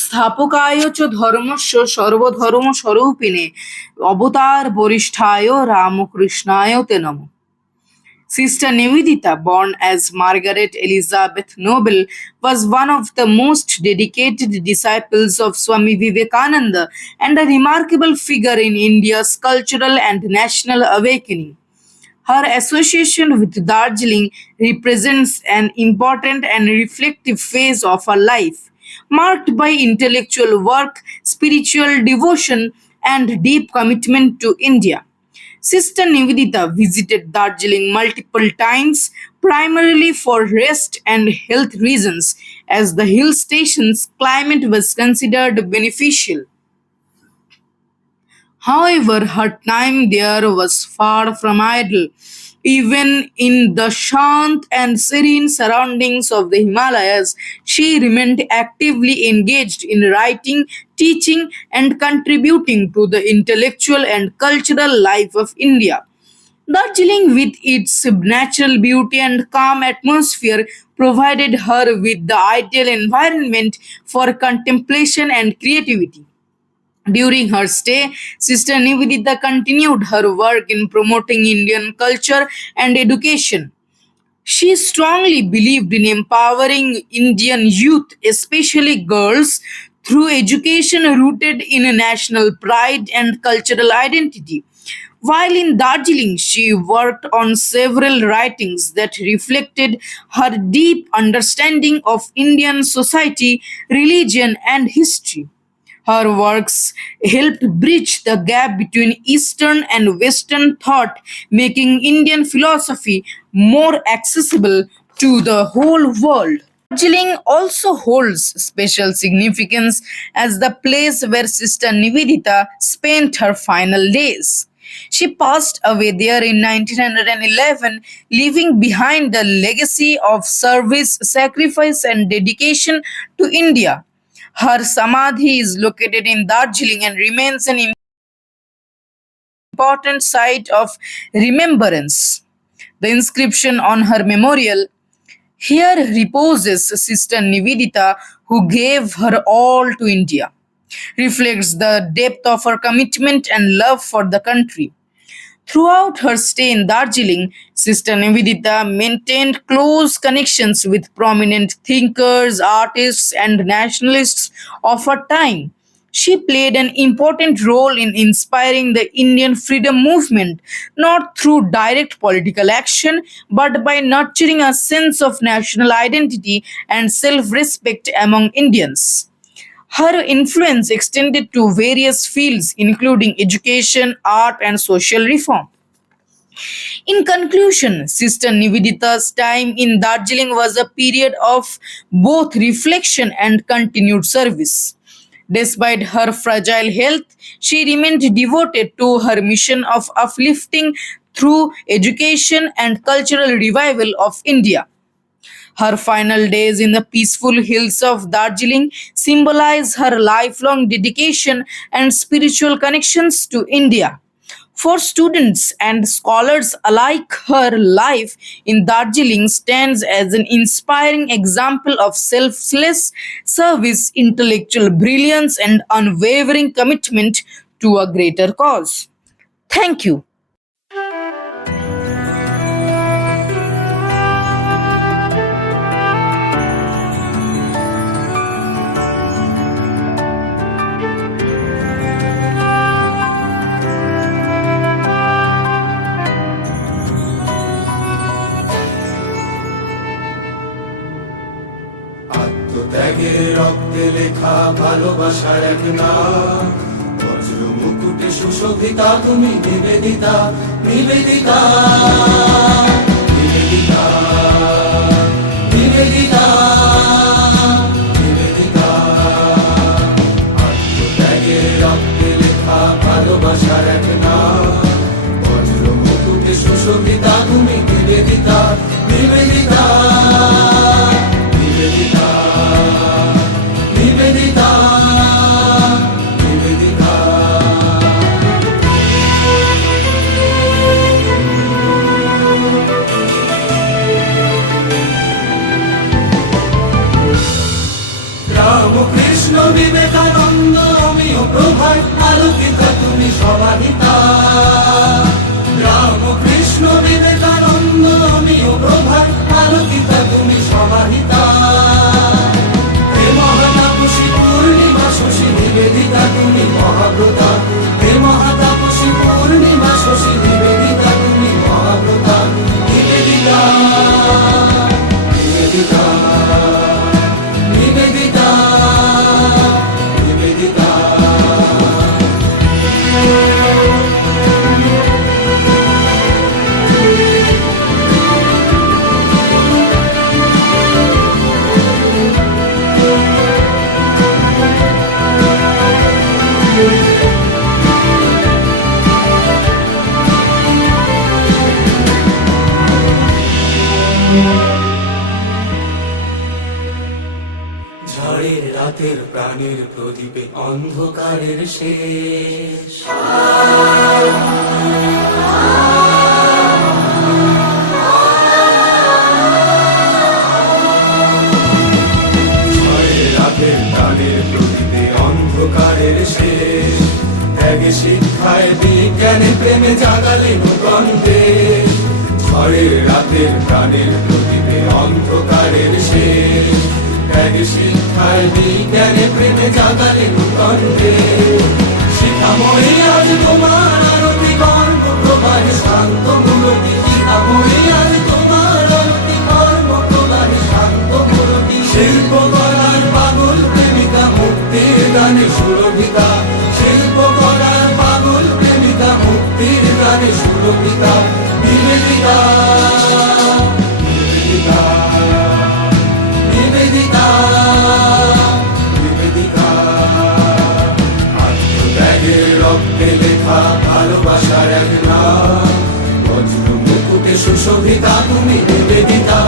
স্থাপকায় চ ধর্মস্য সর্বধর্মস্বরূপিণে অবতার বরিষ্ঠায় রামকৃষ্ণায় তে নমঃ। Sister Nivedita, born as Margaret Elizabeth Noble, was one of the most dedicated disciples of Swami Vivekananda and a remarkable figure in India's cultural and national awakening. Her association with Darjeeling represents an important and reflective phase of her life, marked by intellectual work, spiritual devotion, and deep commitment to India. Sister Nivedita visited Darjeeling multiple times, primarily for rest and health reasons, as the hill station's climate was considered beneficial. However, her time there was far from idle. Even in the shant and serene surroundings of the Himalayas, she remained actively engaged in writing, teaching, and contributing to the intellectual and cultural life of India. Darjeeling, with its natural beauty and calm atmosphere, provided her with the ideal environment for contemplation and creativity. During her stay, Sister Nivedita continued her work in promoting Indian culture and education. She strongly believed in empowering Indian youth, especially girls, through education rooted in national pride and cultural identity. While in Darjeeling, she worked on several writings that reflected her deep understanding of Indian society, religion, and history. Her works helped bridge the gap between Eastern and Western thought, making Indian philosophy more accessible to the whole world. Darjeeling also holds special significance as the place where Sister Nivedita spent her final days. She passed away there in 1911, leaving behind a legacy of service, sacrifice, and dedication to India. Her samadhi is located in Darjeeling and remains an important site of remembrance. The inscription on her memorial: "Here reposes Sister Nivedita, who gave her all to India," reflects the depth of her commitment and love for the country. Throughout her stay in Darjeeling, Sister Nivedita maintained close connections with prominent thinkers, artists, and nationalists of her time. She played an important role in inspiring the Indian freedom movement, not through direct political action, but by nurturing a sense of national identity and self respect among Indians. Her influence extended to various fields, including education, art, and social reform. In conclusion, Sister Nivedita's time in Darjeeling was a period of both reflection and continued service. Despite her fragile health, she remained devoted to her mission of uplifting through education and cultural revival of India. Her final days in the peaceful hills of Darjeeling symbolize her lifelong dedication and spiritual connections to India. For students and scholars alike, her life in Darjeeling stands as an inspiring example of selfless service, intellectual brilliance, and unwavering commitment to a greater cause. Thank you. আত্মত্যাগের রক্তে লেখা ভালোবাসার এক নাম, বজ্র মুকুটে সুশোভিতা তুমি নিবেদিতা, নিবেদিতা, নিবেদিতা, নিবেদিতা, নিবেদিতা। আত্মত্যাগের রক্তে লেখা ভালোবাসার এক নাম, বজ্র মুকুটে সুশোভিতা তুমি নিবেদিতা, নিবেদিতা, নিবেদিতা, নিবেদিতা, নিবেদিতা। প্রভায় আলোকিতা তুমি সবাহিতা। রামকৃষ্ণ বিবেকানন্দ আমিও প্রভায় আলোকিতা তুমি সবাহিতা। হে মহাতাপসী পূর্ণিমা শশী নিবেদিতা তুমি মহাব্রতা। হে মহাতাপসী পূর্ণিমা শশী নিবেদিতা তুমি মহাব্রতা। নিবেদিতা নিবেদিতা নিবেদিতা নিবেদিতা। ঝড়ের রাতের প্রাণের প্রদীপে অন্ধকারের শেষ। ঝড়ের রাতের প্রাণের প্রদীপে অন্ধকারের শেষ। ত্যাগে শিক্ষায় বিজ্ঞানে প্রেমে জাগালে নূতন দেশ। ঝড়ের রাতের প্রাণের প্রদীপে অন্ধকারের শেষ। ত্যাগে শিক্ষায় বিজ্ঞানে প্রেমে জাগালে নূতন দেশ। শিখাময়ী আজ তোমার আরতি কর্ম প্রবাহে শান্ত মূলতি। শিখাময়ী আজ তোমার আরতি কর্ম প্রবাহে শান্ত মূলতি। শিল্পকলার পাগল প্রেমিকা মুক্তির গানে সুরভিতা। শিল্পকলার পাগল প্রেমিকা মুক্তির গানে সুরভিতা। নিবেদিতা নিবেদিতা নিবেদিতা নিবেদিতা। আত্মত্যাগের রক্তে লেখা ভালোবাসার এক নাম। বজ্র মুকুটে সুশোভিতা তুমি নিবেদিতা।